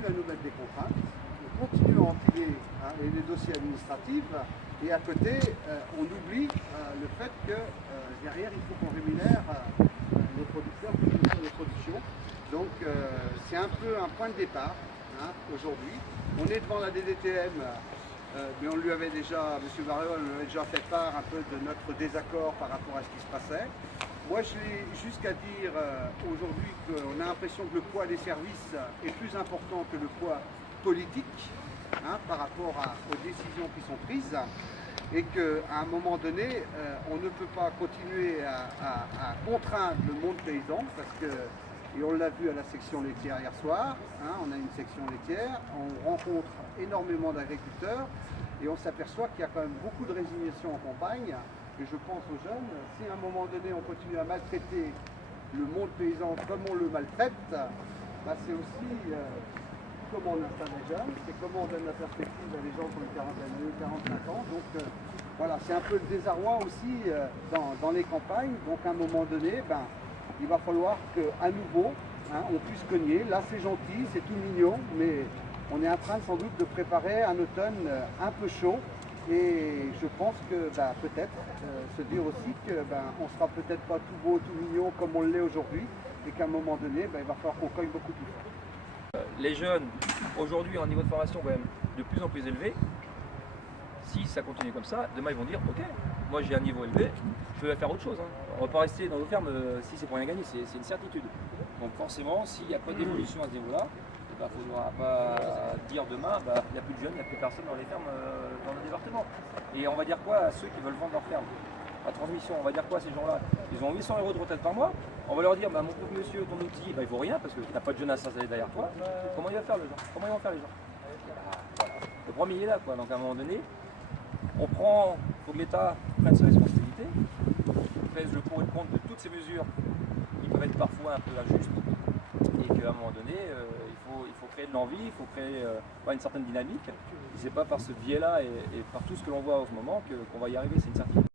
continue à nous mettre des contraintes, on continue à empiler les dossiers administratifs, et à côté, on oublie le fait que derrière, il faut qu'on rémunère les producteurs qui font les productions. Donc, c'est un peu un point de départ aujourd'hui. On est devant la DDTM, mais on lui avait déjà, M. Barriol, on lui avait déjà fait part un peu de notre désaccord par rapport à ce qui se passait. Moi, je l'ai jusqu'à dire aujourd'hui qu'on a l'impression que le poids des services est plus important que le poids politique par rapport aux décisions qui sont prises, et qu'à un moment donné, on ne peut pas continuer à contraindre le monde paysan, parce que, et on l'a vu à la section laitière hier soir, on a une section laitière, on rencontre énormément d'agriculteurs, et on s'aperçoit qu'il y a quand même beaucoup de résignation en campagne. Et je pense aux jeunes, si à un moment donné on continue à maltraiter le monde paysan comme on le maltraite, c'est aussi comment on installe les jeunes, c'est comment on donne la perspective à des gens qui ont une quarantaine d'années, 45 ans. Donc voilà, c'est un peu le désarroi aussi dans les campagnes. Donc à un moment donné, il va falloir qu'à nouveau on puisse cogner. Là c'est gentil, c'est tout mignon, mais on est en train sans doute de préparer un automne un peu chaud. Et je pense que peut-être se dire aussi qu'on sera peut-être pas tout beau, tout mignon comme on l'est aujourd'hui, et qu'à un moment donné, il va falloir qu'on cogne beaucoup plus fort. Les jeunes, aujourd'hui, ont un niveau de formation quand même de plus en plus élevé. Si ça continue comme ça, demain ils vont dire ok, moi j'ai un niveau élevé, je peux faire autre chose. On ne va pas rester dans nos fermes si c'est pour rien gagner, c'est une certitude. Donc forcément, s'il n'y a pas d'évolution à ce niveau-là, il ne faudra pas dire demain, il n'y a plus de jeunes, il n'y a plus personne dans les fermes dans le département. Et on va dire quoi à ceux qui veulent vendre leur ferme? La transmission, on va dire quoi à ces gens-là? Ils ont 800 € de retraite par mois, on va leur dire, mon pauvre monsieur, ton outil, il vaut rien parce que tu n'as pas de jeunes à s'installer derrière toi. Comment il va faire le gens? Comment ils vont faire les gens? Voilà. Le premier il est là, quoi. Donc à un moment donné, il faut que l'État prenne ses responsabilités, pèse le pour et le contre de toutes ces mesures qui peuvent être parfois un peu injustes, et qu'à un moment donné, il faut créer de l'envie, il faut créer une certaine dynamique. C'est pas par ce biais-là et par tout ce que l'on voit en ce moment qu'on va y arriver, c'est une certitude.